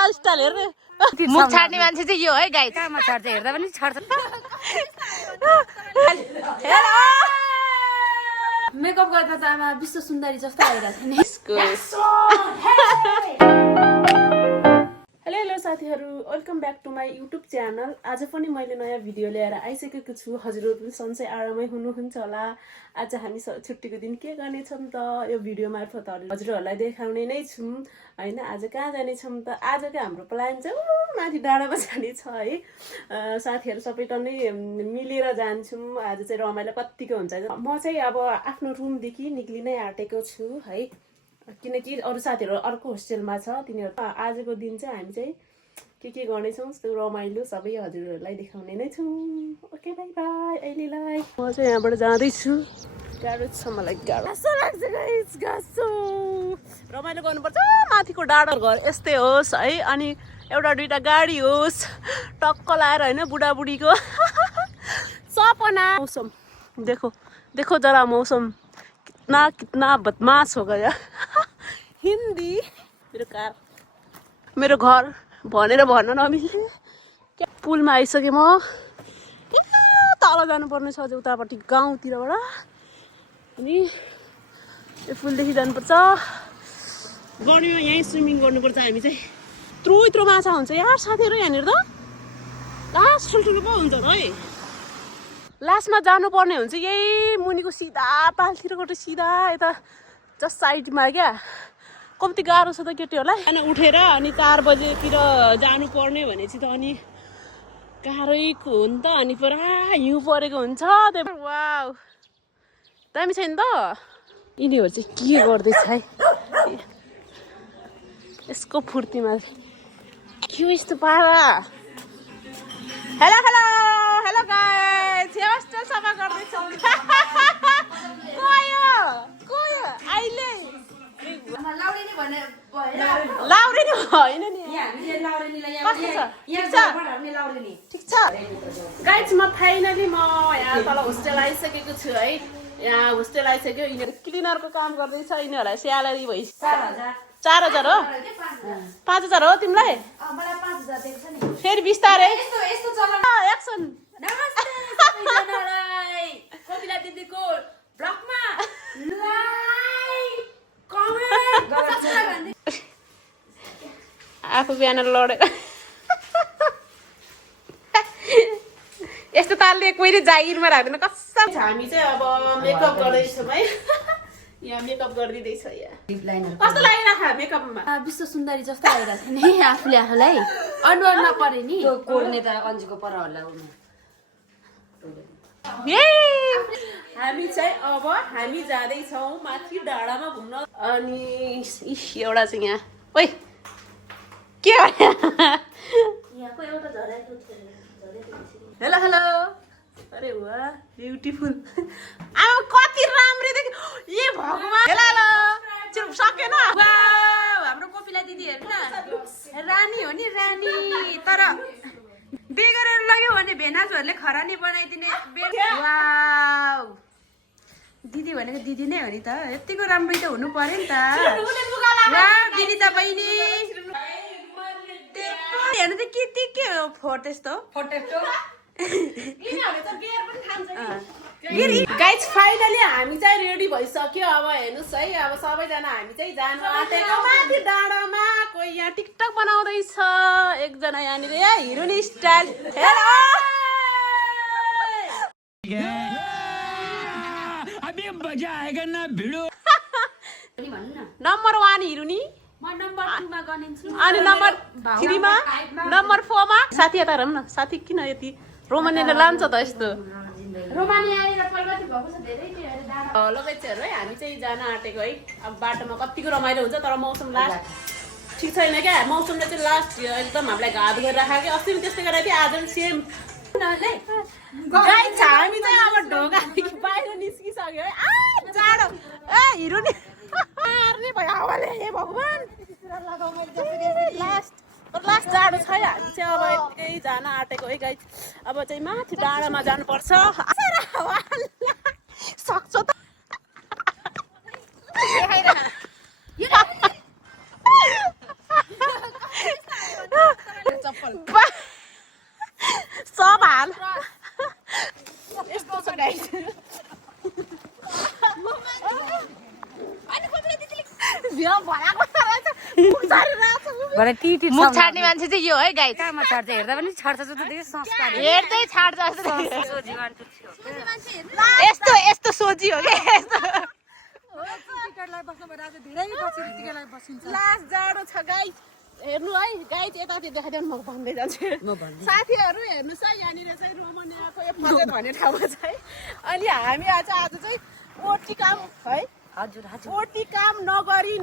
यता स्टाइल हेर्ने मुख छाड्ने मान्छे चाहिँ यो है गाइस कहाँमा छाड्छ हेर्दा पनि छाड्छ हेलो मेकअप गर्दा त आमा विश्व सुन्दरी जस्तो आइरहेको नि हेलो साथीहरू welcome back to my YouTube channel आज पनि मैले नयाँ भिडियो ल्याएर आइसकेको छु हजुरहरू पनि सन्चै आरामै हुनुहुन्छ होला आज हामी छुट्टीको दिन के गर्नेछौँ त यो भिडियो मार्फत हजुरहरूलाई देखाउने नै छौँ हैन आज कहाँ जानेछौँ त आजको हाम्रो प्लान चाहिँ माथि डाँडामा जाने छ है साथीहरू सबै टन्नै मिलेर जान्छौँ आज चाहिँ रमाइलो कत्तिको हुन्छ म चाहिँ अब आफ्नो रुमदेखि निक्लिनै आँटेको छु है किनकि अरू साथीहरू अर्को होस्टेलमा छ तिनीहरू आजको दिन चाहिँ हामी चाहिँ के गर्नेछौँ त्यो रमाइलो सबै हजुरहरूलाई देखाउने नै छौँ ओके बाई बाई अहिलेलाई म चाहिँ यहाँबाट जाँदैछु गाह्रो छ मलाई गाह्रो लाग्छ गाइस गाह्रो रमाइलो गर्नुपर्छ माथिको डाँडा घर यस्तै होस् है अनि एउटा दुईटा गाडी होस् टक्क लाएर होइन बुढाबुढीको सपना मौसम देखो देखो जरा मौसम कितना बदमाश हो गया हिन्दी मेरो घर भनेर भन्न नमिल्ने पुलमा आइसकेँ म तल जानुपर्ने छ अझ उतापट्टि गाउँतिरबाट अनि यो पुलदेखि जानुपर्छ गढीमा यहीँ स्विमिङ गर्नुपर्छ हामी चाहिँ यत्रो माछा हुन्छ यार साथीहरू यहाँनिर त लास्ट ठुल्ठुलो पो हुन्छ है लास्टमा जानुपर्ने हुन्छ यही मुनिको सिधा पालतिरबाट सिधा यता जस्ट साइडमा क्या कम्ती गाह्रो छ त केटीहरूलाई अनि उठेर अनि 4 बजेतिर जानुपर्ने भनेपछि त अनि गाह्रैको हो नि त अनि पुरा हिउँ परेको हुन्छ त्यही वाउ दामी छैन त यिनीहरू चाहिँ के गर्दैछ है यसको फुर्तीमा के यस्तो पारा hello hello hello guys hostel सफा गर्दैछौँ कोयो अहिले लाउरेनी होइन नि ठिक छ गाइस म फाइनली म यहाँ तल होस्टेल आइसकेको छु है यहाँ होस्टेल आइसक्यो यिनीहरू क्लिनरको काम गर्दैछ यिनीहरूलाई स्यालेरी भइ 4,000 हो 5,000 हो तिमीलाई फेरि बिस्तारै एक्सन कपिला दिदीको ब्लगमा आफू बिहान लडेर यस्तो तालले कोहीले जागिरमा राख्दैन कसम हामी चाहिँ अब मेकअप गर्दैछौँ है यहाँ मेकअप गरिदिँदैछ कस्तो लागिरहेको मेकअपमा विश्व सुन्दरी जस्तो आइरहेको नि आफूले आफूलाई अनुहार नपरे नि कोर्ने त अन्जीको पर होला हामी चाहिँ अब हामी जाँदैछौँ माथि डाँडामा घुम्न अनि एउटा चाहिँ यहाँ ओइ के हेलो हेलो अरे वाह ब्युटिफुल अब कति राम्रै देखि ए भगवान हेलो हेलो चुप सकेन हाम्रो कोपिला दिदी हेर्नु न रानी हो नि रानी तर बे गरेर लग्यो भने भेनाजहरूले खरानी बनाइदिने वाउ दिदी भनेको दिदी नै हो नि त यतिको राम्रो त हुनु पर्यो नि त दिदी त बहिनी हेर्नु त के हो फोर त्यस्तो गाइज फाइनली हामी चाहिँ रेडी भइसक्यो अब हेर्नुहोस् है अब सबैजना हामी चाहिँ जानु आँटेको माथि डाँडामा कोही यहाँ टिकटक बनाउँदैछ एकजना यहाँनिर हिरोनी स्टाइल हेलो नम्बर 1 हिरोनी नम्बर 2 मा गनिन्छु अनि नम्बर 3 मा नम्बर 4 मा साथी यता हेरौँ न साथी किन यति रोमानीले लान्छ त यस्तो रोमानी आएर प्रगति भएको छ धेरै लगाइछहरू है हामी चाहिँ जान आँटेको है अब बाटोमा कतिको रमाइलो हुन्छ तर मौसम लास्ट ठिक छैन क्या मौसमले चाहिँ लास्ट एकदम हामीलाई घात गरेर राखेको क्या अस्ति पनि त्यस्तै गरेको थियो आज पनि सेम हामी चाहिँ अब ढोकादेखि बाहिर निस्किसक्यो है जाडो ए हिरो नि मार्ने भयो हावाले हे भगवान् लास्ट जाडो छ है हामी चाहिँ अब यतिकै जान आँटेको है गाइस अब चाहिँ माथि डाँडामा जानुपर्छ सक्छ त भरे टिटी मुख छाड्ने मान्छे चाहिँ यो है गाई कहाँमा छाड्छ हेर्दा पनि छाड्छ जस्तो देखि संस्कार हेर्दै छाड्छ जस्तो देखियो। जीवन टुच्यो यस्तो यस्तो सोची हो कि यस्तो टिकटलाई बस्नु भइरहेको धेरै पछि टिकटलाई बसिन्छ लास्ट जाडो छ गाइस हेर्नु है गाइस यतातिर देखाइदेऊ म भन्दै जान्छु साथीहरू हेर्नुहोस् है यहाँनिर चाहिँ रोमानियाको यो फजेत भन्ने ठाउँमा चाहिँ अनि हामी आज चाहिँ ओटी काम है हजुर हजुर ओटी काम नगरी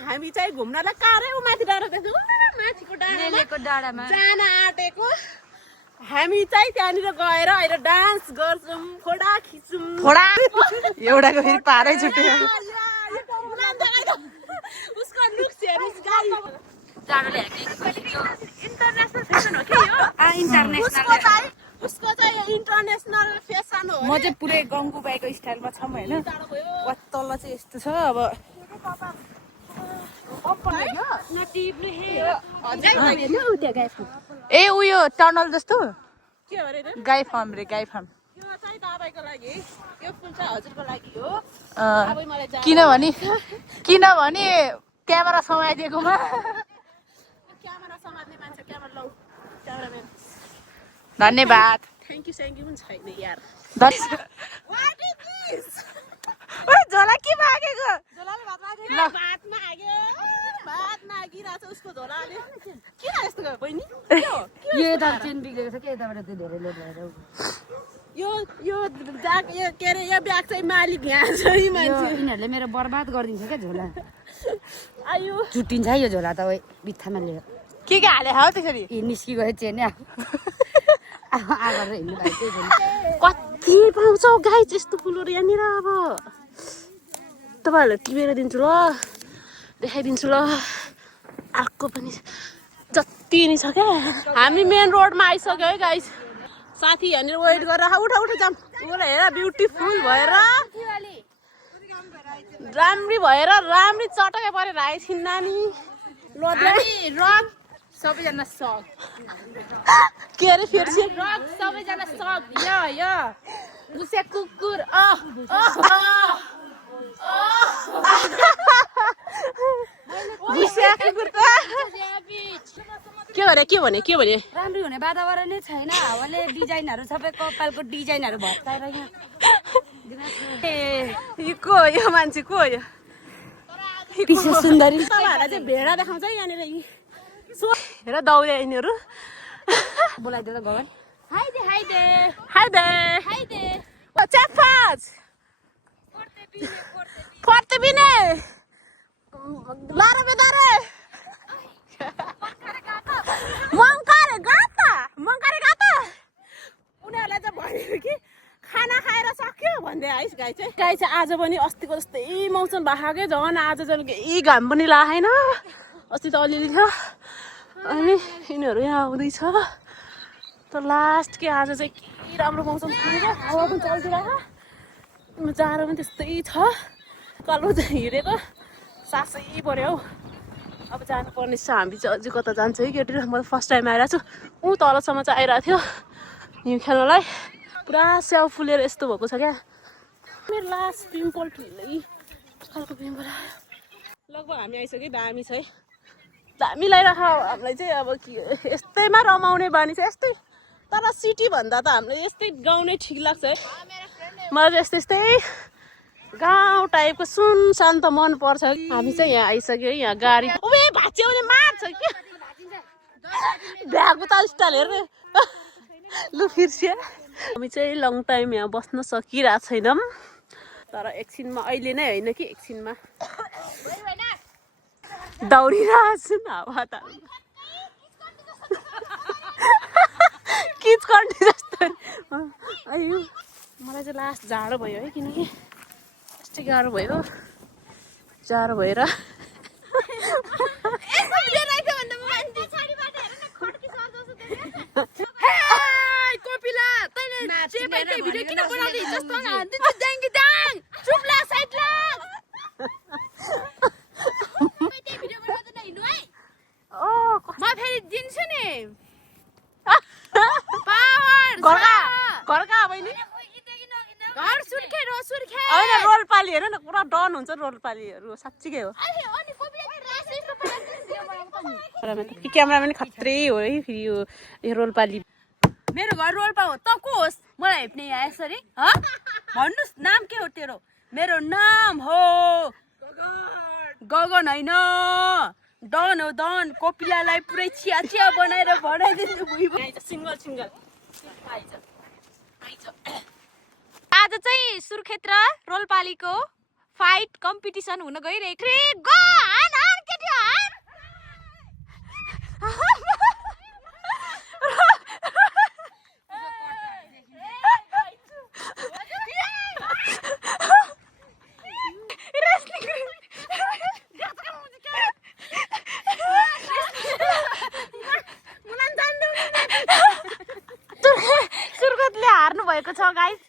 हामी चाहिँ घुम्नलाई कारै माथि डाँडा देख्नु माथिको नेलेको डाँडामा जान आँटेको हामी चाहिँ त्यहाँनिर गएर अहिले डान्स गर्छौँ फोडा खिच्छौँ फोडा एउटाको फेरि पारै छुट्यो उसको लुक्स हेर्नुहोस् गाई जाडोले इन्टरनेसनल फेसन हो कि यो इन्टरनेसनल उसको चाहिँ यो इन्टरनेसनल फेसन हो म चाहिँ पुरै गङ्गुबाईको स्टाइलमा छौँ होइन तल चाहिँ यस्तो छ अब ए उयो टनल जस्तो के अरे रे? गाई फार्म रे गाई फार्म यो चाहिँ तपाईँको लागि यो फुल चाहिँ हजुरको लागि हो अँ, अब मलाई जान किनभने क्यामेरा समाइदिएकोमा क्यामेरा समात्ने मान्छे क्यामेरा लौ क्यामेराम्यान धन्यवाद थ्याङ्क यू पनि छैन यार धन्यवाद वाट इज दिस ओइ झोला के मागेको भात माग्यो भात मागिरहेछ उसको झोलाले किन यस्तो गर्यो बहिनी यो यता चेन बिग्रेको छ कि यताबाट त्यो धेरै लोड भएर यो के अरे यो ब्याग चाहिँ मालिक यहाँ छ है मान्छे यिनीहरूले मेरो बर्बाद गरिदिन्छ क्या झोला आयो छुट्टिन्छ है यो झोला त बित्थामा लियो के हाले हौ त्यसरी यी निस्किगयो चेन आगर हिँड्नु भाइ त्यही छैन कति पाउँछौ गाई यस्तो फुलहरू यहाँनिर अब तपाईँहरूलाई टिपेर दिन्छु ल देखाइदिन्छु ल अर्को पनि जति नि छ क्या हामी मेन रोडमा आइसक्यो है गाइस साथी यहाँनिर वेट गरेर उठा जाम उनीहरू हेर ब्युटिफुल भएर राम्री चटकै परेर आएछिन् नानी रक सबैजना सक के अरे फेरि रक सबैजना सक यो गुसे कुकुर गुसे कुकुर के भने राम्रै हुने वातावरणै छैन हावाले डिजाइनहरू सबै कपालको डिजाइनहरू भत्काएर यहाँ को यो मान्छे को यो पिछे सुन्दरी तपाईँहरूलाई चाहिँ भेडा देखाउँछ है यहाँनिर हेर दौडे यिनीहरू बोलाइदियो त गगन हाय they चेफाज Forte bine! Lara vedere! Mâncare gata! उनीहरूलाई चाहिँ भन्यो कि खाना खाएर सक्यो भन्दै आइस गाई चाहिँ आज पनि अस्तिको जस्तै मौसम भागै झन् आज चाहिँ केही घाम पनि लागेन अस्ति त अलिअलि थियो अनि यिनीहरू यहाँ आउँदैछ त लास्ट के आज चाहिँ के राम्रो मौसम छ हावा पनि चल्दिरहेको जाडो पनि त्यस्तै छ कल्लो चाहिँ हिँडेको सासै पऱ्यो हौ अब जानुपर्ने छ हामी चाहिँ अझै कता जान्छ है केटी म फर्स्ट टाइम आइरहेको छु ऊ तलसम्म चाहिँ आइरहेको थियो हिउँ खेल्नलाई पुरा स्याउ फुलेर यस्तो भएको छ क्या मेरो लास्ट पिम्पल ठुलै खालको पिम्पल आयो लगभग हामी आइसक्यो दामी छ है दामी लगाइराख हामीलाई चाहिँ अब के यस्तैमा रमाउने बानी छ यस्तै तर सिटी भन्दा त हामीलाई यस्तै गाउँ नै ठिक लाग्छ है मलाई चाहिँ यस्तै गाउँ टाइपको सुनसान त मनपर्छ हामी चाहिँ यहाँ आइसक्यो यहाँ गाडी उयो भाँच्यो भने मार्छ कि भ्याएको त स्टाइल हेर्ने लु फिर्सिया हामी चाहिँ लङ टाइम यहाँ बस्न सकिरहेको छैनौँ तर एकछिनमा अहिले नै होइन कि एकछिनमा दौडिरहेको छु हावा त किचकन्डी जस्तो अयो मलाई चाहिँ लास्ट जाडो भयो है किनकि यस्तै गाह्रो भयो जाडो भएर रोलपाली हेर न पुरा डन हुन्छ रोलपालीहरू साँच्चीकै हो क्यामेराम्यान खत्रै हो है फेरि यो रोल्पाली। मेरो घर रोल्पा हो त को होस् मलाई हेप्ने यहाँ यसरी भन्नुहोस् नाम के हो तेरो? मेरो नाम हो गगन होइन डन हो डन। कोपिलालाई पुरै चिया चिया बनाएर बनाइदिन्छु भुइँमा। सिङ्गल सिङ्गल आज चाहिँ सुर्खेत र रोल्पालीको फाइट कम्पिटिसन हुन गइरहेको सुर्खेतले हार्नु भएको छ गाइस।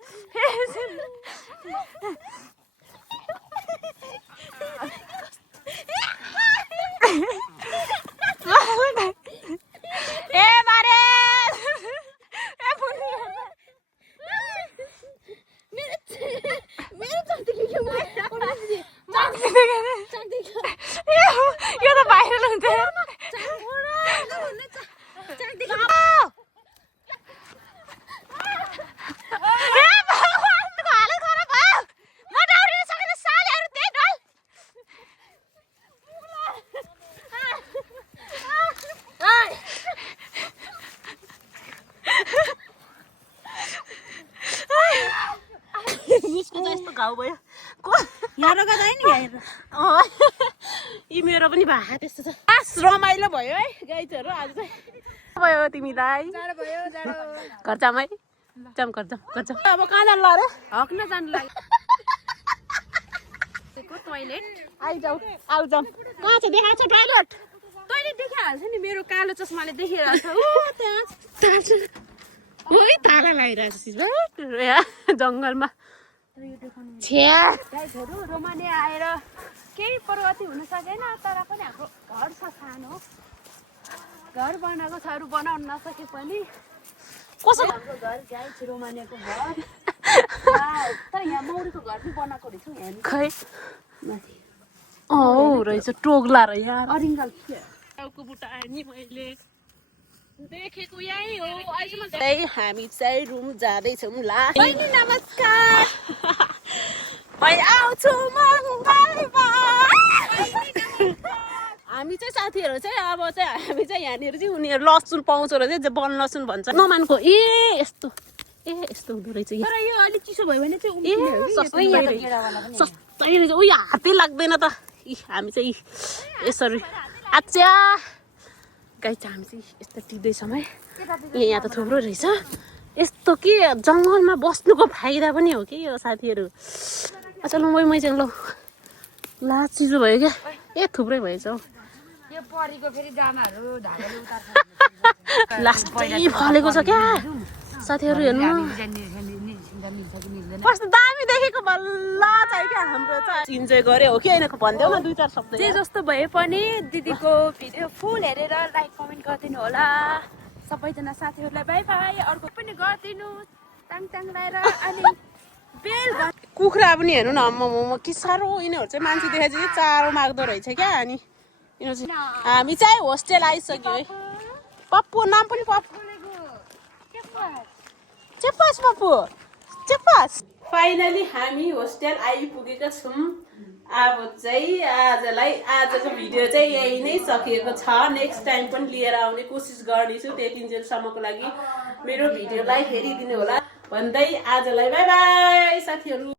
ए मारे यो त भाइरल हुन्छ। यस्तो घाउ भयो यी मेरो पनि भए त्यस्तो छ। रमाइलो भयो है गाइजहरू आज चाहिँ भयो तिमीलाई घर जामै जाम घर जाम अब कहाँ जानु ल हक्न जानु लाग्यो टोइलेट आइजाऊ आउ जाऊ कहाँ छ देखाएको छ टोइलेट तैँले देखिहाल्छ नि मेरो कालो चस्माले देखिरहेको छ ताला लगाइरहेको जङ्गलमा गाइजहरू रोमाने आएर केही प्रगति हुन सकेन तर पनि हाम्रो घर छ सानो घर बनाएको छ अरू बनाउन नसके पनि कसो हाम्रो घर गाइज रोमानेको घर तर यहाँ मौरीको घर पनि बनाएको रहेछ यहाँ खै माथि रहेछ टोग्ला र यार अरिङ्गल टाउको बुट्टा नि मैले देखेको यही हो अहिलेसम्म हामी चाहिँ रुम जाँदैछौँ ला नमस्कार मै आउँछु मङ्गलबार हामी चाहिँ साथीहरू चाहिँ अब चाहिँ हामी चाहिँ यहाँनिर चाहिँ उनीहरू लसुन पाउँछ र चाहिँ वन लसुन भन्छ नमानको यस्तो हुँदो रहेछ तर यो अलिक चिसो भयो भने चाहिँ सस्तै रहेछ उयो हातै लाग्दैन त हामी चाहिँ यसरी आच्छा गाई चाहिँ हामी चाहिँ यस्तो टिप्दैछौँ है यहाँ त थुप्रो रहेछ यस्तो के जङ्गलमा बस्नुको फाइदा पनि हो कि यो साथीहरू अच्छा ल मै चाहिँ ल ला चिसो भयो क्या थुप्रै भएछ हौ लास्टै फलेको छ क्या साथीहरू हेर्नु कस्तो दामी देखेको बल्ल चाहिँ क्या हाम्रो चाहिँ इन्जोय गरे हो कि होइन भनिदेऊ न 2-4 शब्द जे जस्तो भए पनि दिदीको भिडियो फुल हेरेर लाइक कमेन्ट गरिदिनु होला सबैजना साथीहरूलाई बाई बाई अर्को पनि गरिदिनु टाङ टाङ लगाएर अनि बेल कुखुरा पनि हेर्नु न आम्मामा के साह्रो यिनीहरू चाहिँ मान्छे देखेर चाहिँ चारो माग्दो रहेछ क्या अनि यिनीहरू चाहिँ हामी चाहिँ होस्टेल आइसक्यो है पप्पू नाम पनि पप्पू चेपास पप्पू चेपास फाइनली हामी होस्टेल आइपुगेका छौँ अब चाहिँ आजको भिडियो चाहिँ यही नै सकिएको छ नेक्स्ट टाइम पनि लिएर आउने कोसिस गर्नेछु त्यतिन्जेलसम्मको लागि मेरो भिडियोलाई हेरिदिनु होला भन्दै आजलाई बाई बाई साथीहरू।